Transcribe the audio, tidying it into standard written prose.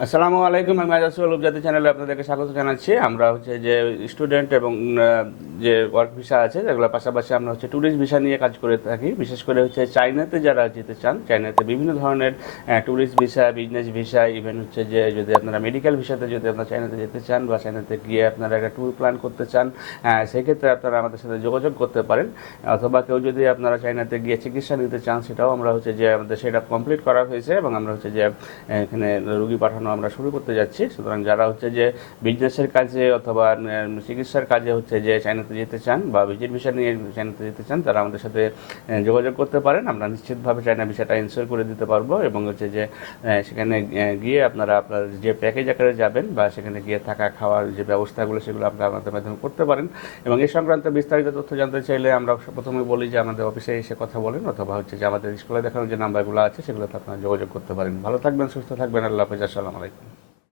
আসসালামু আলাইকুম। আমি আজাসুল উপজাতি চ্যানেলে আপনাদেরকে স্বাগত জানাচ্ছি। আমরা হচ্ছে যে স্টুডেন্ট এবং যে ওয়ার্ক ভিসা আছে যেগুলোর পাশাপাশি আমরা হচ্ছে ট্যুরিস্ট ভিসা নিয়ে কাজ করে থাকি। বিশেষ করে হচ্ছে চায়নাতে যারা যেতে চান, চায়নাতে বিভিন্ন ধরনের tourist visa, business visa, even হচ্ছে যে যদি আপনারা মেডিকেল ভিসাতে যদি আপনারা চায়নাতে যেতে চান বা চায়নাতে গিয়ে আপনারা একটা ট্যুর প্ল্যান করতে চান, সেক্ষেত্রে আপনারা আমাদের সাথে যোগাযোগ করতে পারেন। অথবা কেউ যদি আপনারা চায়নাতে গিয়ে চিকিৎসা নিতে চান, সেটাও আমরা হচ্ছে যে আমাদের সেটা কমপ্লিট করা হয়েছে এবং আমরা হচ্ছে যে এখানে রুগী পাঠানো আমরা শুরু করতে যাচ্ছি। সুতরাং যারা হচ্ছে যে বিজনেসের কাজে অথবা চিকিৎসার কাজে হচ্ছে যে চায়নাতে যেতে চান বা ভিজিট ভিসা নিয়ে চায়নাতে যেতে চান, তারা আমাদের সাথে যোগাযোগ করতে পারেন। আমরা নিশ্চিতভাবে চায়না ভিসাটা ইনশিওর করে দিতে পারবো এবং হচ্ছে যে সেখানে গিয়ে আপনারা আপনার যে প্যাকেজ আকারে যাবেন বা সেখানে গিয়ে থাকা খাওয়ার যে ব্যবস্থাগুলো সেগুলো আপনারা আমাদের মাধ্যমে করতে পারেন। এবং এই সংক্রান্ত বিস্তারিত তথ্য জানতে চাইলে আমরা প্রথমে বলি যে আমাদের অফিসে এসে কথা বলেন অথবা হচ্ছে যে আমাদের স্কুলে দেখানোর যে নাম্বারগুলো আছে সেগুলোতে আপনারা যোগাযোগ করতে পারেন। ভালো থাকবেন, সুস্থ থাকবেন। আল্লাহ হাফেজ। আসসালামু আলাইকুম।